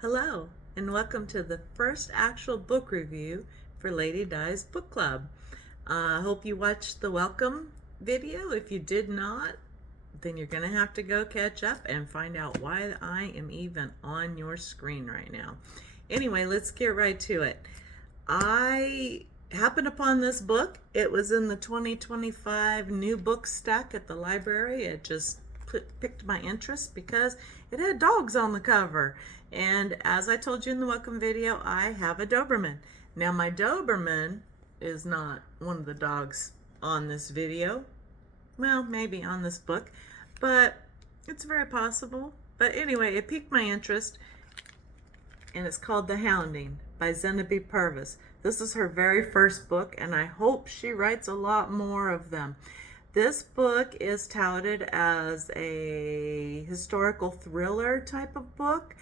Hello, and welcome to the first actual book review for Lady Di's Book Club. I hope you watched the welcome video. If you did not, then you're going to have to go catch up and find out why I am even on your screen right now. Anyway, let's get right to it. I happened upon this book. It was in the 2025 new book stack at the library. It just picked my interest because it had dogs on the cover. And as I told you in the welcome video, I have a Doberman. Now my Doberman is not one of the dogs on this video. Well, maybe on this book, but it's very possible. But anyway, it piqued my interest, and it's called The Hounding by Xenobe Purvis. This is her very first book, and I hope she writes a lot more of them. This book is touted as a historical thriller type of book.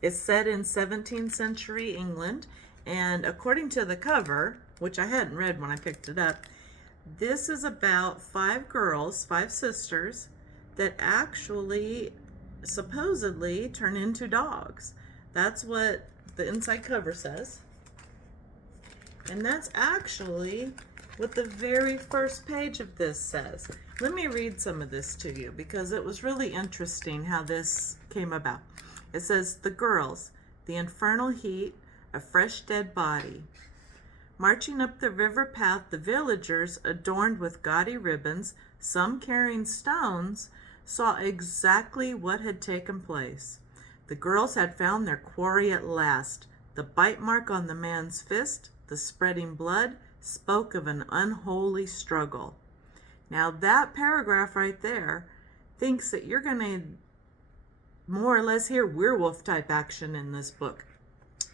It's set in 17th century England, and according to the cover, which I hadn't read when I picked it up, this is about 5 girls, 5 sisters, that actually supposedly turn into dogs. That's what the inside cover says. And that's actually what the very first page of this says. Let me read some of this to you because it was really interesting how this came about. It says, "The girls, the infernal heat, a fresh dead body. Marching up the river path, the villagers, adorned with gaudy ribbons, some carrying stones, saw exactly what had taken place. The girls had found their quarry at last. The bite mark on the man's fist, the spreading blood, spoke of an unholy struggle." Now that paragraph right there thinks that you're going to more or less hear werewolf type action in this book.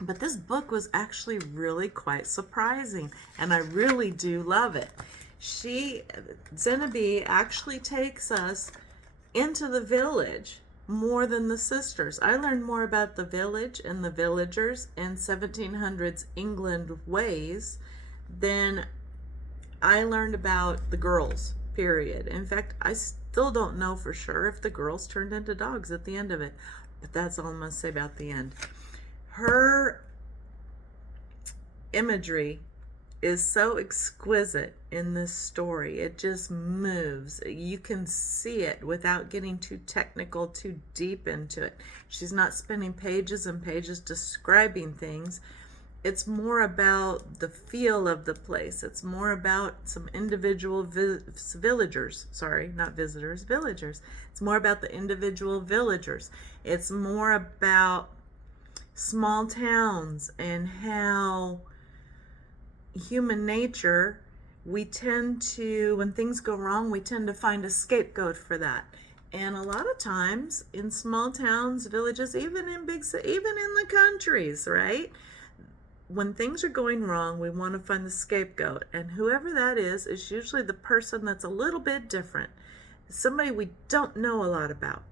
But this book was actually really quite surprising, and I really do love it. Xenobe actually takes us into the village more than the sisters. I learned more about the village and the villagers in 1700s England ways than I learned about the girls, period. In fact, I still don't know for sure if the girls turned into dogs at the end of it, but that's all I'm going to say about the end. Her imagery is so exquisite in this story. It just moves. You can see it without getting too technical, too deep into it. She's not spending pages and pages describing things. It's more about the feel of the place. It's more about some individual villagers. Sorry, not visitors, villagers. It's more about the individual villagers. It's more about small towns and how human nature, we tend to, when things go wrong, we tend to find a scapegoat for that. And a lot of times in small towns, villages, even in the countries, right? When things are going wrong, we want to find the scapegoat. And whoever that is usually the person that's a little bit different. Somebody we don't know a lot about.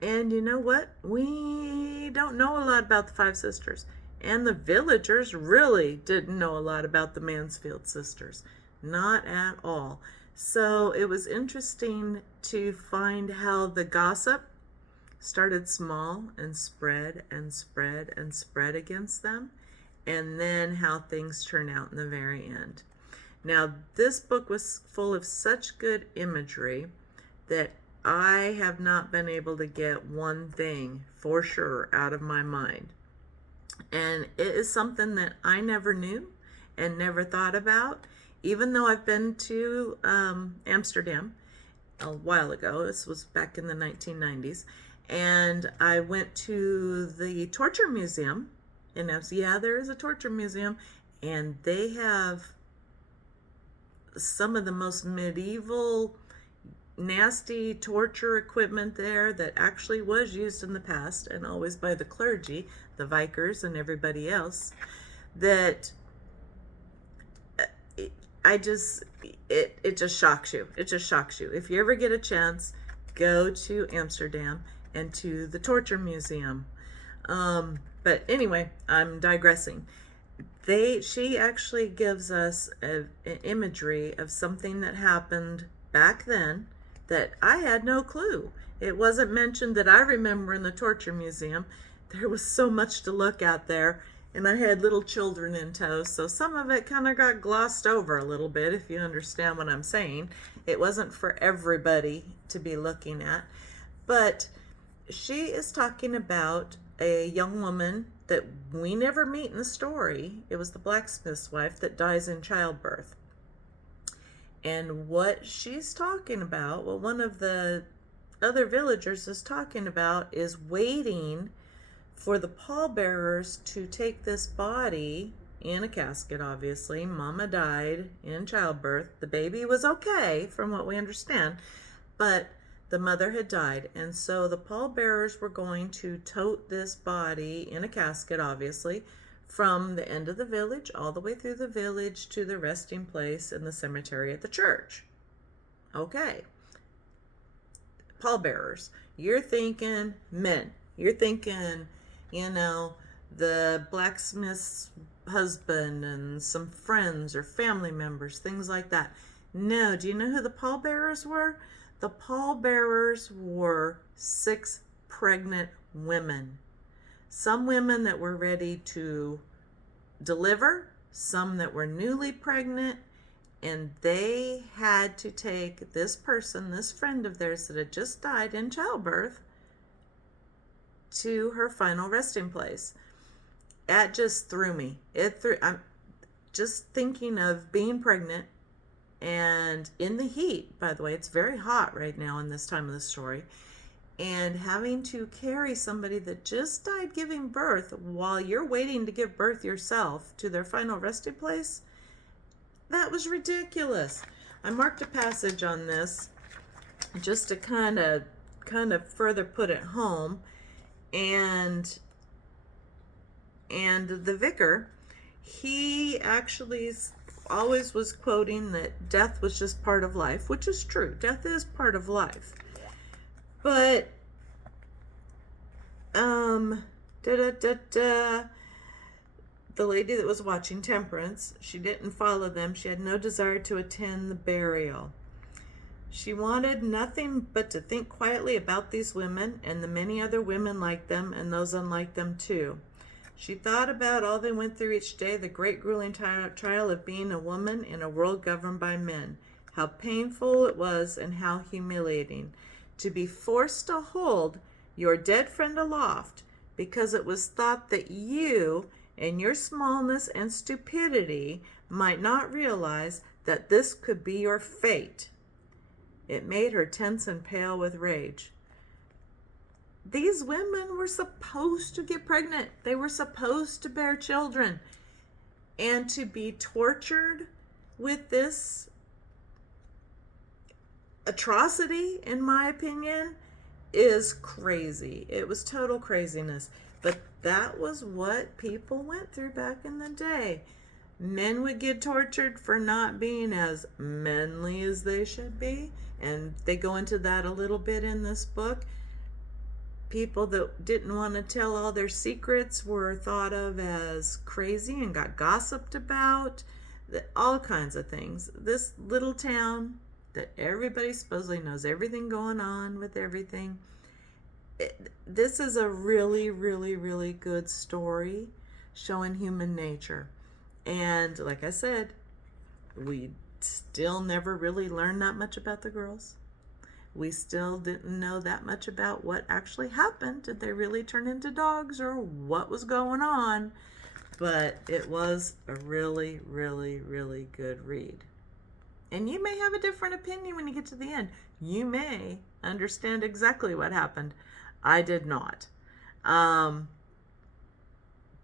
And you know what? We don't know a lot about the 5 sisters. And the villagers really didn't know a lot about the Mansfield sisters. Not at all. So it was interesting to find how the gossip started small and spread and spread and spread against them, and then how things turn out in the very end. Now, this book was full of such good imagery that I have not been able to get one thing for sure out of my mind. And it is something that I never knew and never thought about, even though I've been to Amsterdam a while ago. This was back in the 1990s. And I went to the torture museum. And yeah, there is a torture museum, and they have some of the most medieval, nasty torture equipment there that actually was used in the past, and always by the clergy, the Vikers and everybody else, that it just shocks you. It just shocks you. If you ever get a chance, go to Amsterdam and to the torture museum. But anyway, I'm digressing. She actually gives us an imagery of something that happened back then that I had no clue. It wasn't mentioned that I remember in the torture museum. there was so much to look at there, and I had little children in tow, so some of it kind of got glossed over a little bit, if you understand what I'm saying. It wasn't for everybody to be looking at, but she is talking about a young woman that we never meet in the story. It was the blacksmith's wife that dies in childbirth. And what she's talking about, well, one of the other villagers is talking about, is waiting for the pallbearers to take this body in a casket, obviously. Mama died in childbirth. The baby was okay, from what we understand, but the mother had died. And so the pallbearers were going to tote this body in a casket, obviously, from the end of the village all the way through the village to the resting place in the cemetery at the church. Okay. Pallbearers. You're thinking men. You're thinking, the blacksmith's husband and some friends or family members, things like that. No, do you know who the pallbearers were? The pallbearers were 6 pregnant women. Some women that were ready to deliver, some that were newly pregnant, and they had to take this person, this friend of theirs that had just died in childbirth, to her final resting place. That just threw me. I'm just thinking of being pregnant and in the heat. By the way, it's very hot right now in this time of the story, and having to carry somebody that just died giving birth while you're waiting to give birth yourself to their final resting place. That was ridiculous. I marked a passage on this just to kind of further put it home, and the vicar, he actually always was quoting that death was just part of life, which is true. Death is part of life. But the lady that was watching Temperance, she didn't follow them. She had no desire to attend the burial. She wanted nothing but to think quietly about these women and the many other women like them and those unlike them too. She thought about all they went through each day, the great grueling trial of being a woman in a world governed by men. How painful it was and how humiliating to be forced to hold your dead friend aloft because it was thought that you, in your smallness and stupidity, might not realize that this could be your fate. It made her tense and pale with rage. These women were supposed to get pregnant. They were supposed to bear children. And to be tortured with this atrocity, in my opinion, is crazy. It was total craziness. But that was what people went through back in the day. Men would get tortured for not being as manly as they should be. And they go into that a little bit in this book. People that didn't want to tell all their secrets were thought of as crazy and got gossiped about. All kinds of things. This little town that everybody supposedly knows everything going on with everything. This is a really, really, really good story showing human nature. And like I said, we still never really learned that much about the girls. We still didn't know that much about what actually happened. Did they really turn into dogs or what was going on? But it was a really, really, really good read. And you may have a different opinion when you get to the end. You may understand exactly what happened. I did not.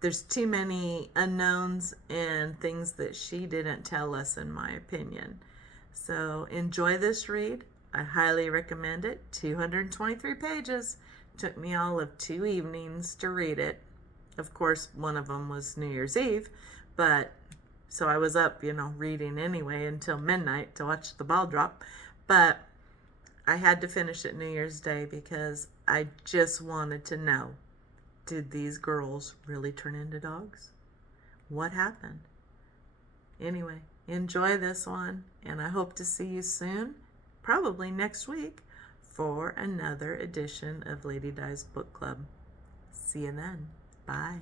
There's too many unknowns and things that she didn't tell us, in my opinion. So enjoy this read. I highly recommend it. 223 pages. Took me all of 2 evenings to read it. Of course, one of them was New Year's Eve, but so I was up, reading anyway until midnight to watch the ball drop. But I had to finish it New Year's Day because I just wanted to know, did these girls really turn into dogs? What happened? Anyway, enjoy this one, and I hope to see you soon, probably next week, for another edition of Lady Di's Book Club. See you then. Bye.